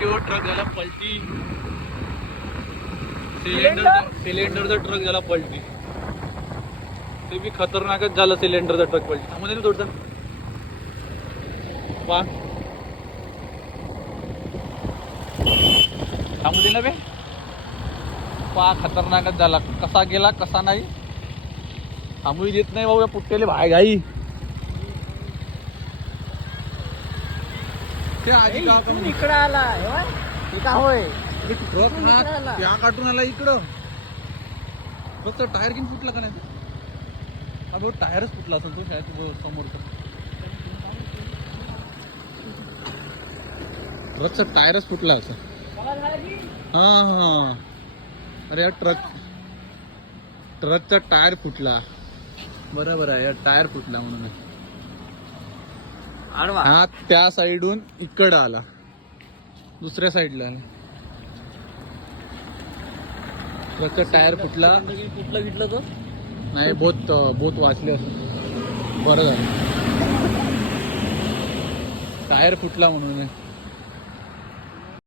Truck झाला पलटी. Cylinder सिलेंडरचा ट्रक झाला पलटी. ते बी खतरनाकच झालं सिलेंडरचा ट्रक पलटी. थांबू दे ना थोडं पा थांबू दे ना बे. पा खतरनाकच झाला. कसा गेला कसा नाही? थांबू देत नाही भाऊ या पुट्टेले भाय घाई. ते आधी का आपण इकडे आला का होय. ट्रक हा त्या काटून आला इकडं. फक्त टायर घेऊन फुटला का नाही? हा भाऊ टायरच फुटला असेल तो शायद समोरचा. ट्रकचा टायरच फुटला असं हा हा. अरे यार ट्रक ट्रकचा टायर फुटला. बरोबर आहे यार टायर फुटला म्हणून. आडवा. हा त्या साईडून इकडं आला. दुसऱ्या साईडला आला ट्रकचा टायर फुटला. कुठलं घेतलं तो नाही बोत बोत वाचले असं. बरं झालं. टायर फुटला म्हणून.